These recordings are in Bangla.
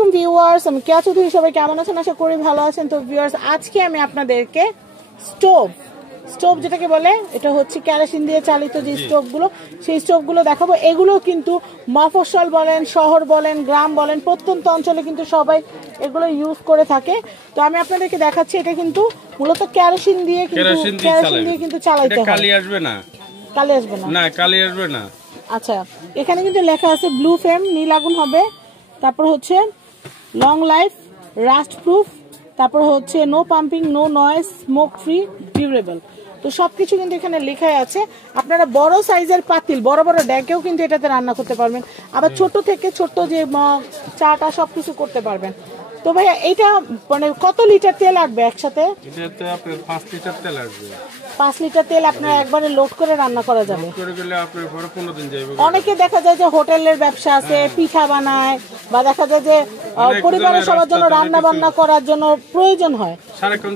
আলাইকুম ভিউয়ার্স, আমি কেয়া চৌধুরী। সবাই কেমন আছেন? আশা করি ভালো আছেন। তো ভিউয়ার্স, আজকে আমি আপনাদেরকে স্টোভ যেটাকে বলে, এটা হচ্ছে কেরোসিন দিয়ে চালিত যে স্টোভগুলো, সেই স্টোভগুলো দেখাবো। এগুলো কিন্তু মফস্বল বলেন, শহর বলেন, গ্রাম বলেন, প্রত্যন্ত অঞ্চলে কিন্তু সবাই এগুলো ইউজ করে থাকে। তো আমি আপনাদেরকে দেখাচ্ছি, এটা কিন্তু মূলত কেরোসিন দিয়ে কিন্তু চালাইতে হয়। কালি আসবে না? কালি আসবে না। আচ্ছা, এখানে কিন্তু লেখা আছে ব্লু ফ্লেম, নীল আগুন হবে। তারপর হচ্ছে লং লাইফ, রাস্ট প্রুফ, তারপর হচ্ছে no pumping, no noise, smoke free, durable. তো সবকিছু কিন্তু এখানে লেখাই আছে। আপনারা বড় সাইজের পাতিল, বড় বড় ড্যাকেও কিন্তু এটাতে রান্না করতে পারবেন। আবার ছোট থেকে ছোট যে মগ, চাটা সবকিছু করতে পারবেন। তো ভাইয়া এইটা মানে কত লিটার তেল আসবে একসাথে? এটাতে আপনার 5 লিটার তেল আসবে। 5 লিটার তেল আপনার একবারে লোড করে রান্না করা যাবে। করে গেলে আপনার 15 দিন যাবে। অনেকে দেখা যায় যে হোটেলের ব্যবসা আছে, পিঠা বানায়, বা দেখা যায় যে পরিবারের সবার জন্য রান্না বান্না করার জন্য প্রয়োজন হয়, সারাক্ষণ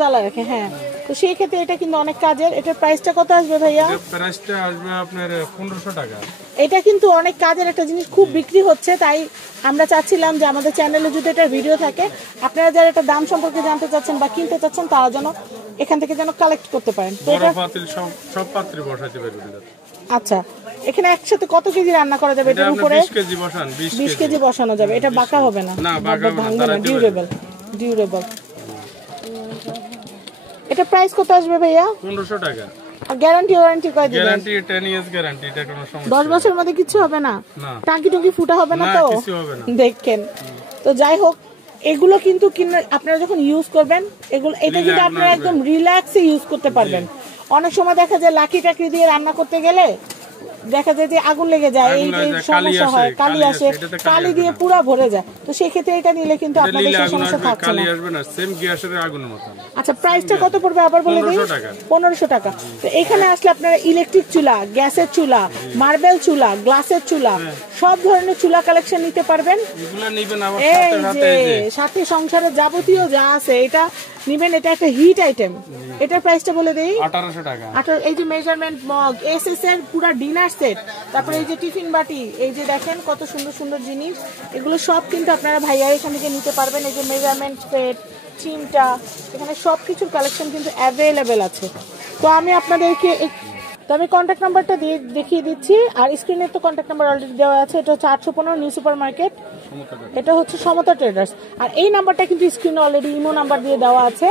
জ্বালা রাখে। হ্যাঁ, তো সেই ক্ষেত্রে এটা কিন্তু অনেক কাজের। এটার প্রাইসটা কত আসবে ভাইয়া? প্রাইসটা আসবে আপনার 1500 টাকা। এটা কিন্তু অনেক কাজের একটা জিনিস, খুব বিক্রি হচ্ছে। তাই আমরা চাচ্ছিলাম যে আমাদের চ্যানেলে যদি এটা ভিডিও থাকে, আপনারা যারা এটা দাম সম্পর্কে জানতে চাচ্ছেন বা কিনতে চাচ্ছেন, তারা যেন এখান থেকে যেন কালেক্ট করতে পারেন। তো এটা সব পাত্রে বসাতে পারবেন। আচ্ছা, এখানে একসাথে কত কেজি রান্না করা যাবে? এটার উপরে 20 কেজি বসানো যাবে। এটা বাঁকা হবে না, ভাঙবে না, ডিউরেবল। এটা প্রাইস কত আসবে ভাইয়া? 1500 টাকা। আর গ্যারান্টি ওয়ারেন্টি কয় দিন? Guarantee 10 years guarantee. এটা কোনো সমস্যা 10 বছরের মধ্যে কিছু হবে না? টাঙ্কি টুঙ্কি ফুটা হবে না তো? কিছু হবে না। দেখেন, তো যাই হোক, এগুলো কিন্তু আপনারা যখন ইউজ করবেন, এটা কিন্তু আপনারা একদম রিল্যাক্সে ইউজ করতে পারবেন। অনেক সময় দেখা যায় লাকি টাকি দিয়ে রান্না করতে গেলে দেখা যায় যে আগুন লেগে যায়, এই সমস্যা হয়, কালি আসে, কালি দিয়ে পুরো ভরে যায়। তো সেই ক্ষেত্রে এটা নিলে কিন্তু আপনাদের সেই সমস্যা থাকছে না। সেম গ্যাসের আগুনের মতো। আচ্ছা, প্রাইসটা কত পড়বে আবার বলে দিই? 1500 টাকা। তো এখানে আসলে আপনারা ইলেকট্রিক চুলা, গ্যাসের চুলা, মার্বেল চুলা, গ্লাসের চুলা, সব ধরনের চুলা কালেকশন নিতে পারবেন। সাথে সংসারের যাবতীয় যা আছে এটা নিবেন। এটা একটা হিট আইটেম। এটার প্রাইসটা বলে দেই, 1800 টাকা। এই যে মেজারমেন্ট মগ, এসএস এর পুরো ডিনার সেট, তারপরে এই যে টিফিন বাটি, এই যে দেখেন কত সুন্দর সুন্দর জিনিস, এগুলো সব কিন্তু আপনারা ভাইয়া এখান থেকে নিতে পারবেন। এই যে মেজারমেন্ট সেট, চিমটা, এখানে সব কিছুর কালেকশন কিন্তু অ্যাভেলেবেল আছে। তো আমি আপনাদেরকে কন্ট্যাক্ট নাম্বারটা দেখিয়ে দিচ্ছি, আর স্ক্রিনে তো কন্ট্যাক্ট নাম্বার অলরেডি দেওয়া আছে। এটা হচ্ছে 815 নিউ সুপার মার্কেট, এটা হচ্ছে সমতা ট্রেডার্স। আর এই নাম্বারটা কিন্তু স্ক্রিনে অলরেডি ইমো নাম্বার দিয়ে দেওয়া আছে।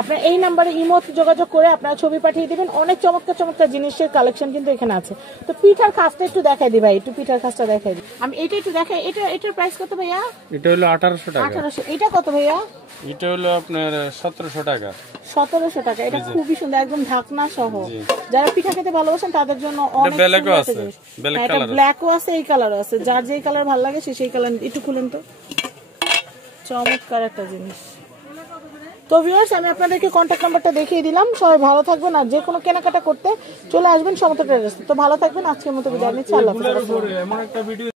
আপনার এই নাম্বারে ইমো যোগাযোগ করে আপনারা ছবি পাঠিয়ে দিবেন। অনেক চমৎকার চমৎকার জিনিসের কালেকশন কিন্তু এখানে আছে। তো পিঠার খাসটা একটু দেখাই দিই ভাই, একটু পিঠার খাসটা দেখাই দিই। আমি এটা একটু দেখাই। এটার প্রাইস কত ভাইয়া? এটা হলো 1800 টাকা। 1800। এটা কত ভাইয়া? এটা হলো আপনার 1700 টাকা। 1700 টাকা। এটা খুবই সুন্দর, একদম ঢাকনা সহ। যারা পিঠা খেতে ভালোবাসেন তাদের জন্য অনেক ব্ল্যাকও আছে, এটা ব্ল্যাকও আছে, এই কালারও আছে। যার যেই কালার ভালো লাগে সেই কালার। একটু খুলেন তো, চমৎকার একটা জিনিস। তো ভিউয়ার্স, আমি আপনাদেরকে কন্ট্যাক্ট নাম্বারটা দেখিয়ে দিলাম। সবাই ভালো থাকবেন, আর যে কোনো কেনাকাটা করতে চলে আসবেন সমতা ট্রেডার্স। তো ভালো থাকবেন, আজকের মতো বিদায় নিচ্ছি। আল্লাহ হাফেজ।